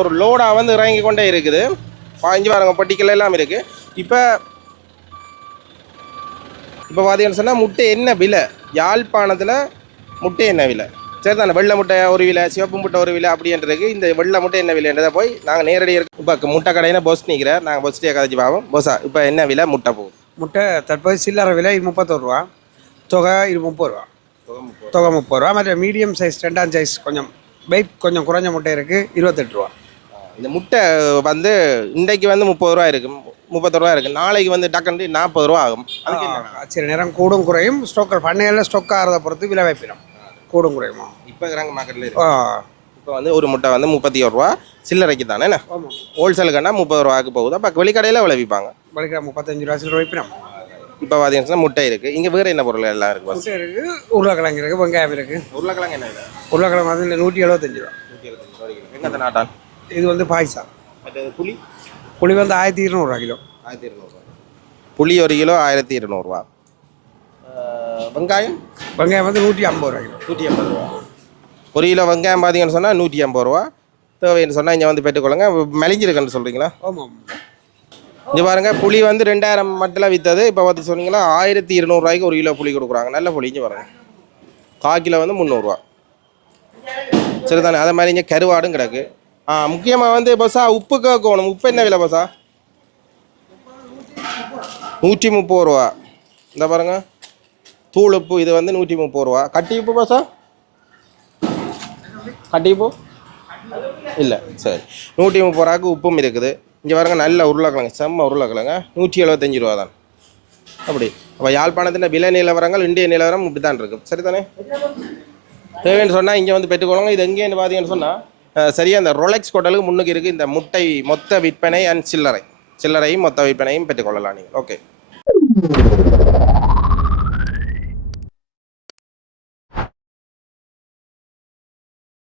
ஒரு லோடாக வந்து இறங்கி கொண்டே இருக்குது பாஞ்சு பாருங்க பட்டிக்கல் எல்லாம் இருக்குது இப்போ இப்போ பார்த்தீங்கன்னு சொன்னால் முட்டை என்ன விலை? யாழ்ப்பாணத்தில் முட்டை என்ன விலை? சரி தானே வெள்ளை முட்டை ஒரு விலை சிவப்பு முட்டை ஒரு விலை அப்படின்றது இந்த வெள்ளை முட்டை என்ன விலைன்றதை போய் நாங்கள் நேரடியாக இப்போ முட்டை கடையில் பஸ் நிற்கிறேன் நாங்கள் பஸ்டியாக கதைச்சி பார்ப்போம். பஸ்ஸா இப்போ என்ன விலை? முட்டை போகும் முட்டை தற்போது சில்லறை விலை இது முப்பத்தோரு ரூபா. தொகை இது முப்பது ரூபா. தொகை முப்பது. ரூபா. மற்ற மீடியம் சைஸ் ரெண்டாம் சைஸ் கொஞ்சம் வெயிட் கொஞ்சம் குறைஞ்ச முட்டை இருக்குது இருபத்தெட்டு ரூபா. இந்த முட்டை வந்து இன்றைக்கு வந்து முப்பது ரூபா இருக்கு. முப்பது ரூபா இருக்கு. நாளைக்கு வந்து டக்குன்னு நாற்பது ரூபா ஆகும். அதுக்கு என்ன? ஆ, சில நேரம் கூடும் குறையும். ஸ்டோக்கர் பண்ணையில் ஸ்டொக் ஆகிறத பொறுத்து விலை வைப்பிடும் கூடும் குறையுமா? இப்போ இருக்கிறாங்க மார்க்கெட்டில் இருக்கு. ஆ. இப்போ வந்து ஒரு முட்டை வந்து முப்பத்தி ஒரு ரூபா சில்லறைக்கு தானே என்ன? ஆமாம் ஹோல்சேலுக்குன்னா முப்பது ரூபாய்க்கு போகுது. அப்போ வெளிக்கடையில் விளைவிப்பாங்க வலிக்கிற முப்பத்தஞ்சு ரூபா சில்லறை வைப்பிடும் இப்போ பார்த்தீங்கன்னா முட்டை இருக்குது இங்கே வேறு என்ன பொருள் எல்லாம் இருக்குது பஸ் முட்டை இருக்குது உருளைக்கிழங்கு இருக்குது வெங்காயம் இருக்குது உருளைக்கிழங்கு என்ன இல்லை உருளைக்கிழங்கு வந்து நூற்றி எழுபத்தஞ்சு ரூபா எங்கே நாட்டான்? இது வந்து பாய்சா. புளி? புளி வந்து ஆயிரத்தி இருநூறுவா கிலோ. ஆயிரத்தி இருநூறுவா. புளி ஒரு கிலோ ஆயிரத்தி இருநூறுவா. வெங்காயம்? வெங்காயம் வந்து நூற்றி ஐம்பது ரூபா கிலோ. நூற்றி ஐம்பது ரூபா. ஒரு கிலோ வெங்காயம் பார்த்தீங்கன்னு சொன்னால் நூற்றி ஐம்பது ரூபா. தேவைன்னு சொன்னால் இங்கே வந்து பெற்றுக்கொள்ளுங்க. மெலிஞ்சிருக்குன்னு சொல்கிறீங்களா ஆமாம் இங்கே பாருங்க புளி வந்து ரெண்டாயிரம் மட்டும் விற்றது இப்போ பார்த்து சொன்னீங்கன்னா ஆயிரத்தி இருநூறுவாய்க்கு ஒரு கிலோ புளி கொடுக்குறாங்க. நல்ல புளி இங்கே பாருங்க. கா கிலோ வந்து முந்நூறுரூவா சரிதானே? அதே மாதிரி இங்கே கருவாடும் கிடக்கு. ஆ முக்கியமாக வந்து பஸ்ஸா உப்பு கேட்கணும். உப்பு என்ன விலை பஸ்ஸா நூற்றி முப்பது ரூபா. இந்த பாருங்க. தூள் உப்பு இது வந்து நூற்றி முப்பது ரூபா. கட்டி உப்பு பஸ்ஸா கட்டி உப்பு? இல்லை சரி. நூற்றி முப்பது ரூபாய்க்கு உப்பும் இருக்குது. இங்கே பாருங்க நல்ல உருளைக்கிழங்கு. செம்ம உருளைக்கிழங்கு. நூற்றி எழுபத்தஞ்சு ரூபா தான். அப்படி. அப்போ யாழ்ப்பாணத்தின் விலை நிலவரங்கள் இந்திய நிலவரம் இப்படி தான் இருக்குது சரி தானே தேவைன்னு சொன்னால் இங்கே வந்து பெற்றுக்கொள்ளுங்க. இது எங்கேன்னு பார்த்தீங்கன்னு சொன்னால் சரியாக இந்த ரொலெக்ஸ் ஹோட்டலுக்கு முன்னுக்கு இருக்குது இந்த முட்டை மொத்த விற்பனை அண்ட் சில்லறை. சில்லறையும் மொத்த விற்பனையும் பெற்றுக்கொள்ளலாம் நீங்கள் ஓகே